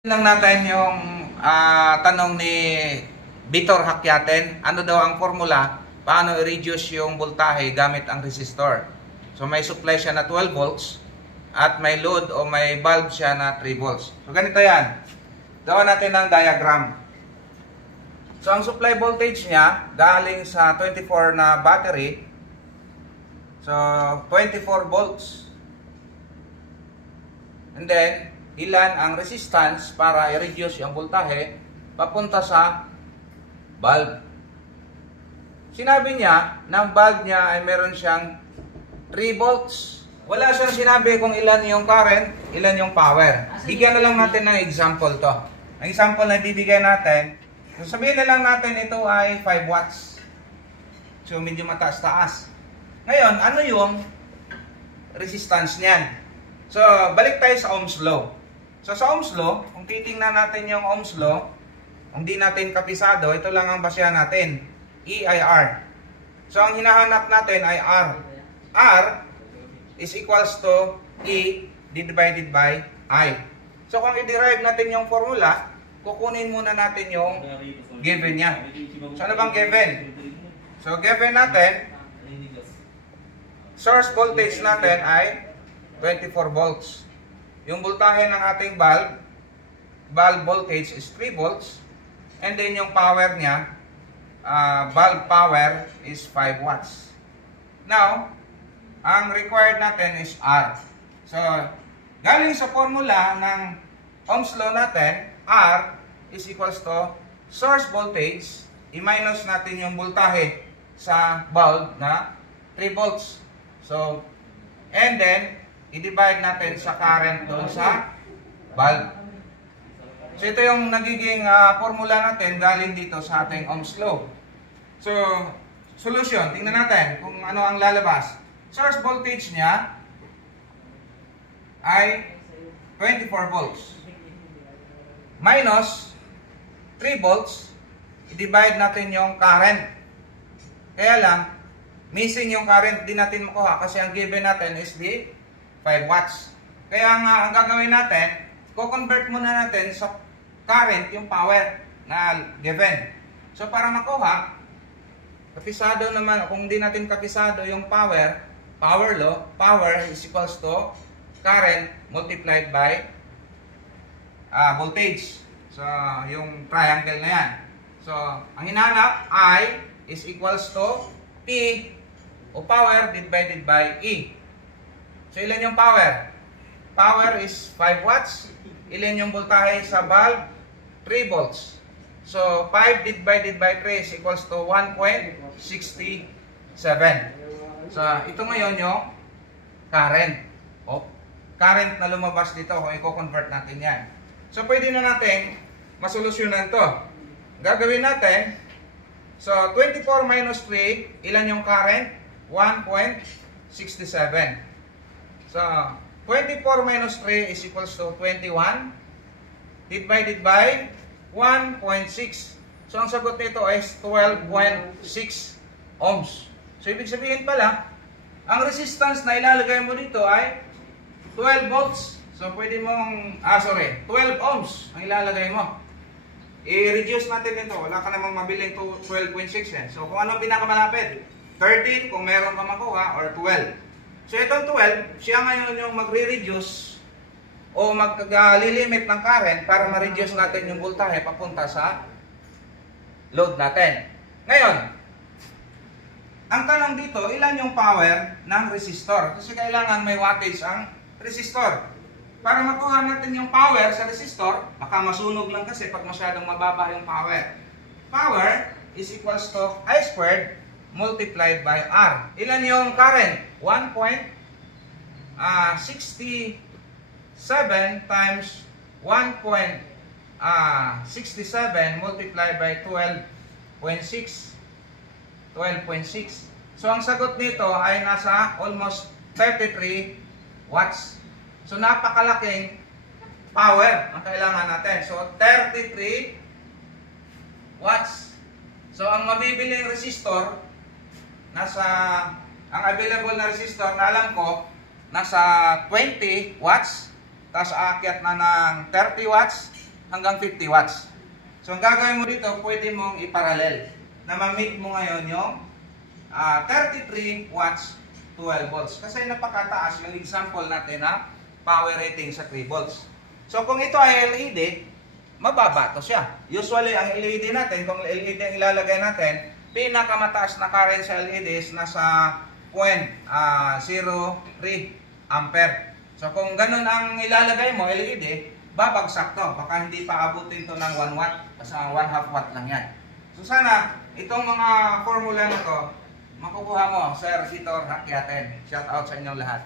Lang natin yung tanong ni Vitor Hakyaten, ano daw ang formula paano i-reduce yung voltahe gamit ang resistor. So may supply siya na 12 volts at may load o may bulb siya na 3 volts. So ganito yan. Gawa natin ng diagram. So ang supply voltage niya galing sa 24 na battery. So 24 volts. And then ilan ang resistance para i-reduce yung voltahe papunta sa bulb. Sinabi niya na ang bulb niya ay meron siyang 3 volts. Wala siyang sinabi kung ilan yung current, ilan yung power. Bigyan na lang natin ng example to. Ang example na ibibigay natin, so sabihin na lang natin ito ay 5 watts. So medyo mataas-taas. Ngayon, ano yung resistance niyan? So balik tayo sa Ohm's law. So sa Ohm's law, kung titingnan natin yung Ohm's law, kung di natin kapisado, ito lang ang basehan natin. E ay R. So ang hinahanap natin ay R. R is equals to E divided by I. So kung i-derive natin yung formula, kukunin muna natin yung given niya. So ano bang given? So given natin, source voltage natin ay 24 volts. Yung voltahe ng ating bulb voltage is 3 volts. And then yung power niya, bulb power is 5 watts. Now, ang required natin is R. So, galing sa formula ng Ohm's law natin, R is equals to source voltage, i-minus natin yung voltahe sa bulb na 3 volts. So, and then, i-divide natin sa current doon sa bulb. So, ito yung nagiging formula natin galing dito sa ating Ohm's law. So, solution. Tingnan natin kung ano ang lalabas. Source voltage niya ay 24 volts. Minus 3 volts. I-divide natin yung current. Kaya lang, missing yung current, di natin makuha kasi ang given natin is the 5 watts. Kaya nga, ang gagawin natin, ko-convert muna natin sa current yung power na given. So, para makuha, kapisado naman, kung di natin kapisado yung power law, power is equals to current multiplied by voltage. So, yung triangle na yan. So, ang hinahanap, I is equals to P o power divided by E. So, ilan yung power? Power is 5 watts. Ilan yung voltahe sa bulb? 3 volts. So, 5 divided by 3 is equals to 1.67. So, ito ngayon yung current. O, current na lumabas dito kung i-convert natin yan. So, pwede na natin masolusyonan to. Gagawin natin, so, 24 minus 3, ilan yung current? 1.67. So, 24 minus 3 is equals to 21 divided by 1.6. So, ang sagot nito is 12.6 ohms. So, ibig sabihin pala, ang resistance na ilalagay mo dito ay 12 volts. So, pwede mong, 12 ohms ang ilalagay mo. I-reduce natin ito. Wala ka namang mabiling 12.6 yan. So, kung anong pinakamalapit? 13 kung meron ka makuha or 12. So, itong 12, siya ngayon yung magre-reduce o mag-lilimit ng current para ma-reduce natin yung voltahe papunta sa load natin. Ngayon, ang tanong dito, ilan yung power ng resistor? Kasi kailangan may wattage ang resistor. Para makuha natin yung power sa resistor, baka masunog lang kasi pag masyadong mababa yung power. Power is equals to I squared multiplied by R. Ilan yung current? 1.67 times 1.67 multiplied by 12.6. 12.6. So, ang sagot nito ay nasa almost 33 watts. So, napakalaking power ang kailangan natin. So, 33 watts. So, ang mabibiling resistor, ang available na resistor na alam ko, nasa 20 watts. Tapos aakyat na ng 30 watts. hanggang 50 watts. So ang gagawin mo dito, pwede mong iparallel na ma-meet mo ngayon yung 33 watts 12 volts. Kasi napakataas yung example natin na power rating sa 3 volts. So kung ito ay LED, mababa to siya. Usually ang LED natin, kung LED ang ilalagay natin, pinakamataas na current sa LED is nasa 0.03 ampere. So kung ganun ang ilalagay mo, LED, babagsak to. Baka hindi pa abutin to ng 1 watt. Basta 1/2 watt lang yan. So sana, itong mga formula na to, makukuha mo, Sir Vitor Hakyaten. Shout out sa inyong lahat.